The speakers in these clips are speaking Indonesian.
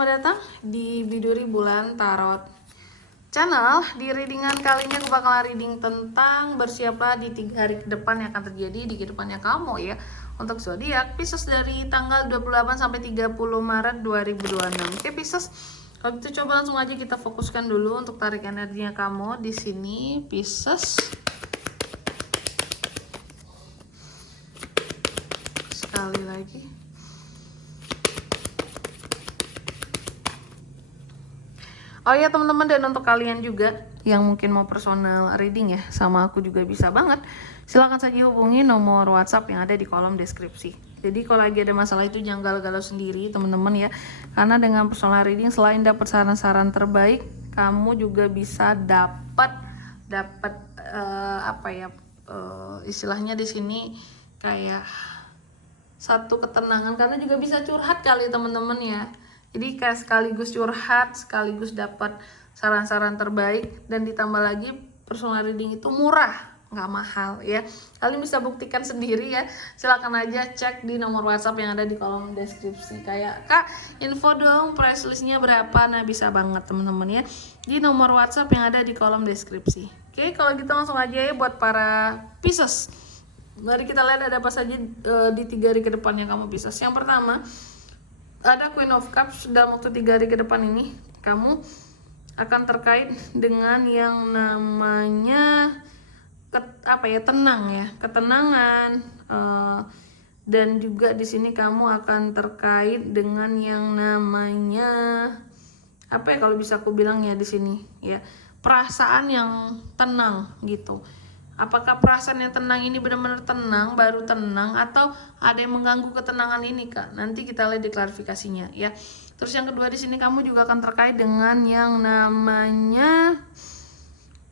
selamat datang di Biduri Bulan Tarot Channel. Di readingan kali ini aku bakal reading tentang bersiaplah di 3 hari ke depan yang akan terjadi di kehidupannya kamu ya. Untuk zodiak Pisces dari tanggal 28 sampai 30 Maret 2026. Oke Pisces, kalau gitu coba langsung aja kita fokuskan dulu untuk tarik energinya kamu di sini Pisces. Sekali lagi. Oh ya teman-teman, dan untuk kalian juga yang mungkin mau personal reading ya sama aku juga bisa banget, silahkan saja hubungi nomor WhatsApp yang ada di kolom deskripsi. Jadi kalau lagi ada masalah itu jangan galau-galau sendiri teman-teman ya, karena dengan personal reading selain dapat saran-saran terbaik, kamu juga bisa dapat istilahnya di sini kayak satu ketenangan, karena juga bisa curhat kali teman-teman ya. Jadi kayak sekaligus curhat, sekaligus dapat saran-saran terbaik, dan ditambah lagi personal reading itu murah, nggak mahal ya. Kalian bisa buktikan sendiri ya. Silakan aja cek di nomor WhatsApp yang ada di kolom deskripsi. Kayak Kak, info dong price listnya berapa? Nah bisa banget teman-teman ya di nomor WhatsApp yang ada di kolom deskripsi. Oke, kalau gitu langsung aja ya buat para Pisces. Mari kita lihat ada apa saja di 3 hari ke depannya kamu Pisces. Yang pertama, ada Queen of Cups. Dalam waktu 3 hari ke depan ini kamu akan terkait dengan yang namanya tenang ya, ketenangan, dan juga di sini kamu akan terkait dengan yang namanya kalau bisa aku bilang ya di sini ya, perasaan yang tenang gitu. Apakah perasaan yang tenang ini benar-benar tenang, baru tenang, atau ada yang mengganggu ketenangan ini Kak? Nanti kita lihat di klarifikasinya ya. Terus yang kedua di sini kamu juga akan terkait dengan yang namanya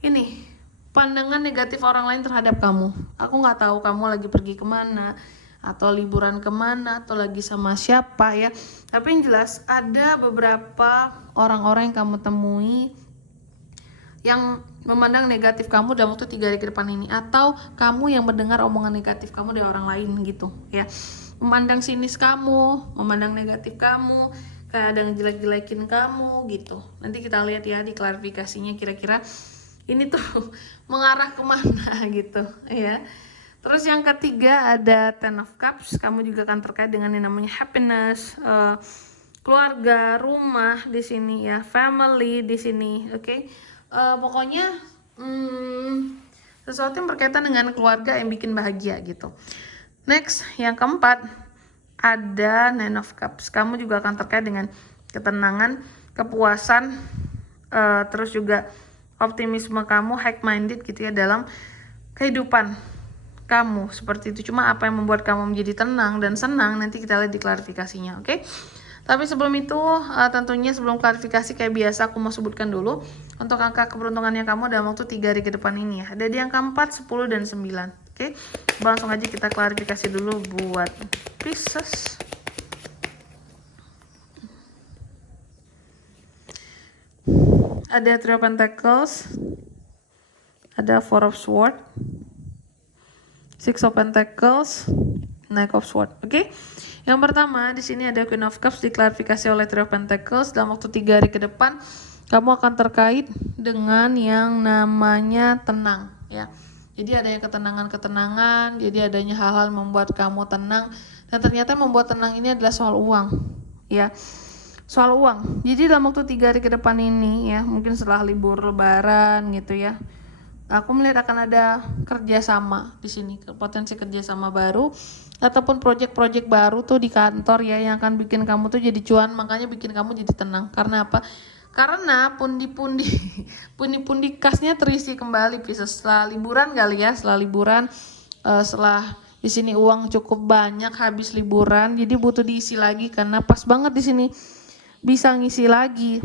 ini, pandangan negatif orang lain terhadap kamu. Aku nggak tahu kamu lagi pergi kemana, atau liburan kemana, atau lagi sama siapa ya. Tapi yang jelas ada beberapa orang-orang yang kamu temui yang memandang negatif kamu dalam waktu 3 hari ke depan ini, atau kamu yang mendengar omongan negatif kamu dari orang lain gitu ya, memandang sinis kamu, memandang negatif kamu, kayak ada yang jelek-jelekin kamu gitu. Nanti kita lihat ya di klarifikasinya kira-kira ini tuh mengarah kemana gitu ya. Terus yang ketiga ada Ten of Cups. Kamu juga akan terkait dengan yang namanya happiness, keluarga, rumah di sini ya, family di sini, oke. Pokoknya sesuatu yang berkaitan dengan keluarga yang bikin bahagia gitu. Next, yang keempat ada Nine of Cups. Kamu juga akan terkait dengan ketenangan, kepuasan, terus juga optimisme kamu, high minded gitu ya dalam kehidupan kamu seperti itu. Cuma apa yang membuat kamu menjadi tenang dan senang nanti kita lihat di klarifikasinya, oke? Tapi sebelum itu tentunya sebelum klarifikasi kayak biasa aku mau sebutkan dulu untuk angka keberuntungannya kamu dalam waktu 3 hari ke depan ini ya. Ada di angka 4, 10, dan 9. Oke, langsung aja kita klarifikasi dulu buat Pisces. Ada Three of Pentacles, ada Four of Swords, Six of Pentacles, Knight of Swords. Oke. Yang pertama di sini ada Queen of Cups diklarifikasi oleh Three of Pentacles. Dalam waktu 3 hari ke depan kamu akan terkait dengan yang namanya tenang ya. Jadi adanya ketenangan, jadi adanya hal-hal membuat kamu tenang, dan ternyata membuat tenang ini adalah soal uang ya. Soal uang. Jadi dalam waktu 3 hari ke depan ini ya, mungkin setelah libur lebaran gitu ya, aku melihat akan ada kerjasama di sini, potensi kerjasama baru ataupun proyek-proyek baru tuh di kantor ya, yang akan bikin kamu tuh jadi cuan, makanya bikin kamu jadi tenang. Karena apa? Karena pundi-pundi kasnya terisi kembali Pisces setelah liburan kali ya, setelah liburan, setelah di sini uang cukup banyak habis liburan, jadi butuh diisi lagi karena pas banget di sini bisa ngisi lagi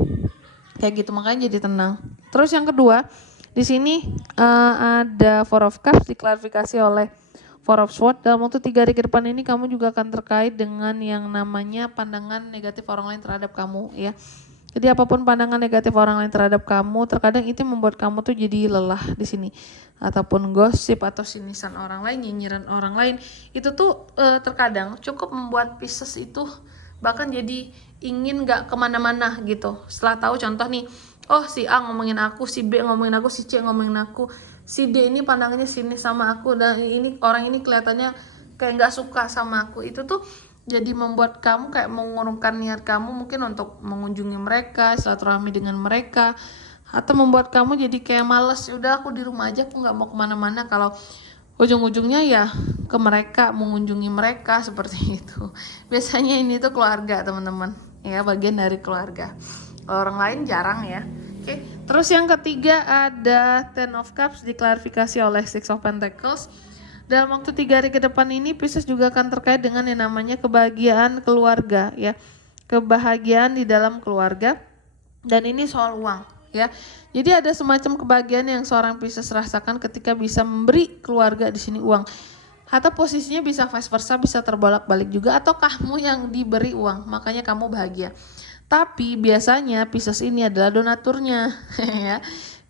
kayak gitu, makanya jadi tenang. Terus yang kedua di sini ada Four of Cups diklarifikasi oleh Four of Swords. Dalam waktu 3 hari ke depan ini kamu juga akan terkait dengan yang namanya pandangan negatif orang lain terhadap kamu ya. Jadi apapun pandangan negatif orang lain terhadap kamu, terkadang itu membuat kamu tuh jadi lelah di sini. Ataupun gosip atau sinisan orang lain, nyinyiran orang lain, itu tuh terkadang cukup membuat Pisces itu bahkan jadi ingin gak kemana-mana gitu. Setelah tahu contoh nih, oh si A ngomongin aku, si B ngomongin aku, si C ngomongin aku, si D ini pandangannya sini sama aku, dan ini orang ini kelihatannya kayak gak suka sama aku. Itu tuh jadi membuat kamu kayak mengurungkan niat kamu mungkin untuk mengunjungi mereka, silaturahmi dengan mereka, atau membuat kamu jadi kayak males, udah aku di rumah aja, aku nggak mau kemana-mana, kalau ujung-ujungnya ya ke mereka, mengunjungi mereka seperti itu. Biasanya ini tuh keluarga teman-teman, ya bagian dari keluarga. Orang lain jarang ya. Oke, terus yang ketiga ada Ten of Cups diklarifikasi oleh Six of Pentacles. Dalam waktu 3 hari ke depan ini Pisces juga akan terkait dengan yang namanya kebahagiaan keluarga ya. Kebahagiaan di dalam keluarga, dan ini soal uang ya. Jadi ada semacam kebahagiaan yang seorang Pisces rasakan ketika bisa memberi keluarga di sini uang. Atau posisinya bisa vice versa, bisa terbolak-balik juga, atau kamu yang diberi uang, makanya kamu bahagia. Tapi biasanya Pisces ini adalah donaturnya ya.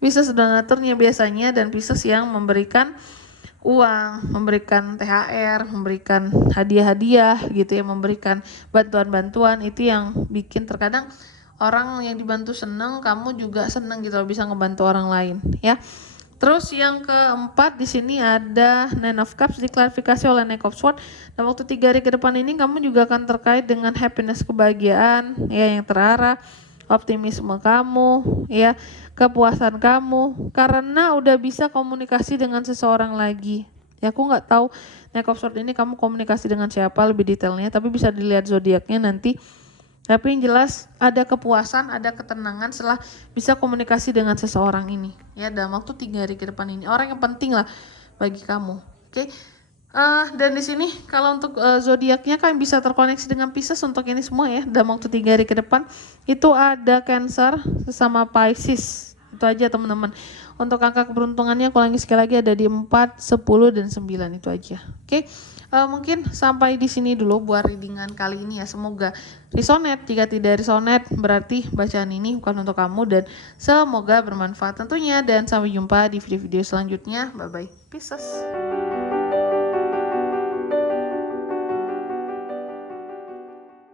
Pisces donaturnya biasanya, dan Pisces yang memberikan uang, memberikan THR, memberikan hadiah-hadiah gitu ya, memberikan bantuan-bantuan, itu yang bikin terkadang orang yang dibantu seneng, kamu juga seneng gitu bisa ngebantu orang lain ya. Terus yang keempat di sini ada Nine of Cups diklarifikasi oleh Knight of Swords. Dan waktu 3 hari ke depan ini kamu juga akan terkait dengan happiness, kebahagiaan ya yang terarah, optimisme kamu ya, kepuasan kamu karena udah bisa komunikasi dengan seseorang lagi. Ya aku nggak tahu Knight of Swords ini kamu komunikasi dengan siapa lebih detailnya, tapi bisa dilihat zodiaknya nanti. Tapi yang jelas ada kepuasan, ada ketenangan setelah bisa komunikasi dengan seseorang ini ya dalam waktu 3 hari ke depan ini. Orang yang penting lah bagi kamu. Oke. Dan di sini kalau untuk zodiaknya kan bisa terkoneksi dengan Pisces untuk ini semua ya dalam waktu 3 hari ke depan. Itu ada Cancer sesama Pisces. Itu aja teman-teman. Untuk angka keberuntungannya aku ulangi sekali lagi ada di 4, 10 dan 9 itu aja. Oke. Mungkin sampai di sini dulu buat readingan kali ini ya. Semoga resonate. Jika tidak resonate berarti bacaan ini bukan untuk kamu, dan semoga bermanfaat tentunya. Dan sampai jumpa di video-video selanjutnya. Bye bye. Pisces.